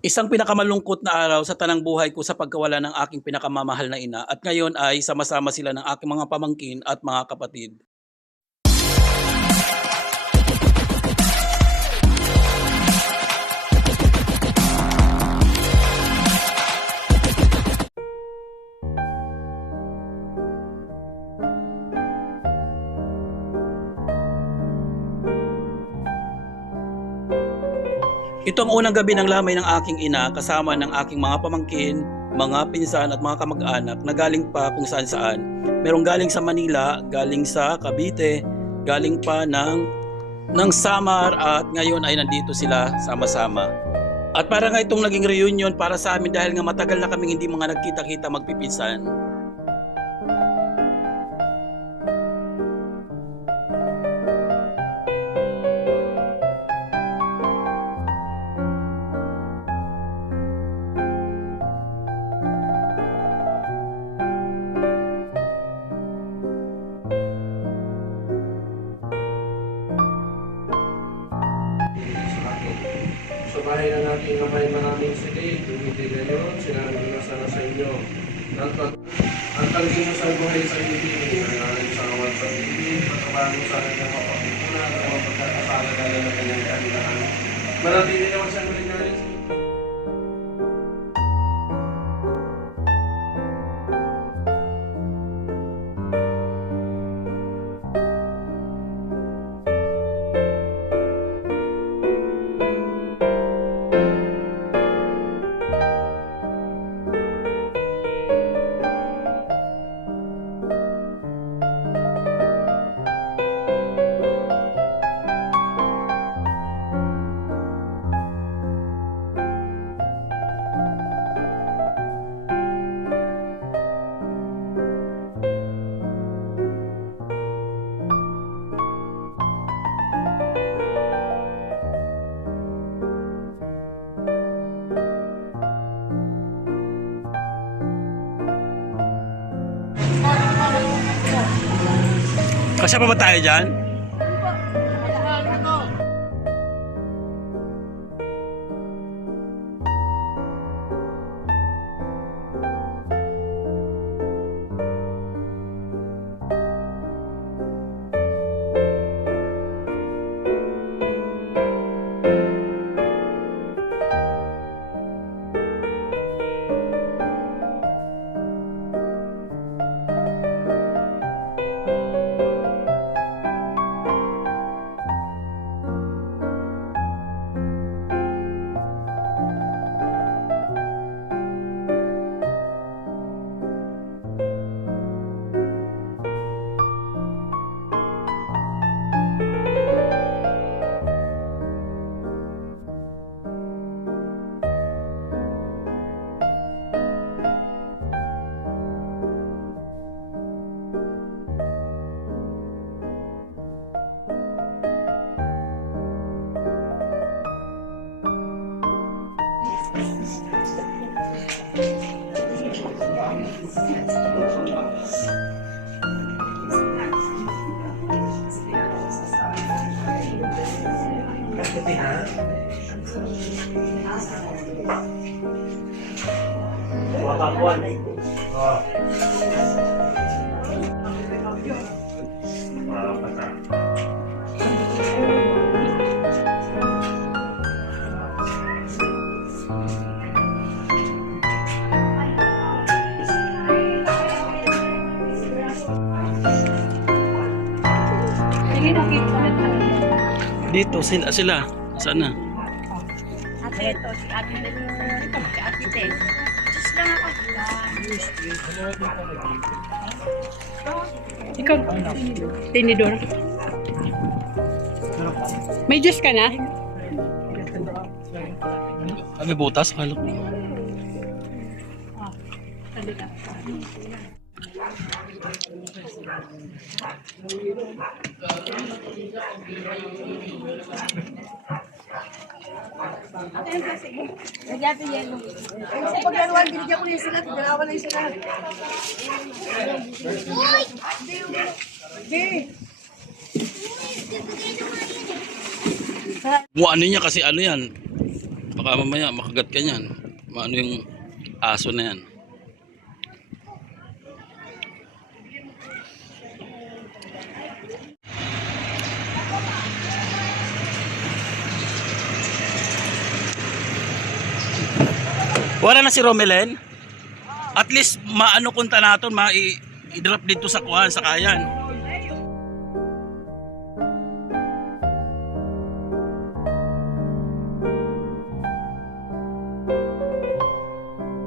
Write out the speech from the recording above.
Isang pinakamalungkot na araw sa tanang buhay ko sa pagkawala ng aking pinakamamahal na ina at ngayon ay sama-sama sila ng aking mga pamangkin at mga kapatid. Ito ang unang gabi ng lamay ng aking ina kasama ng aking mga pamangkin, mga pinsan at mga kamag-anak na galing pa kung saan-saan. Merong galing sa Manila, galing sa Cavite, galing pa ng Samar at ngayon ay nandito sila sama-sama. At para nga itong naging reunion para sa amin dahil nga matagal na kaming hindi mga nagkita-kita magpipinsan. Sa bahay ng ating kamay maraming silid, dumiti gayon, sinabi ko na sana sa inyo. Ang pagdinasal buhay sa ibigin, nangalan sa awal pag-ibig, pagkabahan mo sa kanyang mapapitunan, at mga pagkakasala ng kanyang kanilaan. Marami din naman sa nalinalis. Kasya pa ba tayo dyan? Kasi ha? Wakakuan. Dito sila. Sana. Ate, ito, si Ate si Ate Te. Just lang ako. Ikaw, tinidor. May juice ka na? May butas, akala ko. Nagyato yelo. Sa paglaruan, binigyan ko lang sila. Dalawa lang sila. Ano niya kasi ano yan? Baka mamaya makagat ka niyan. Maano yung aso na yan. Wala na si Romelen. At least maano kunta naton, i-drop dito sa kuhan sa kayan.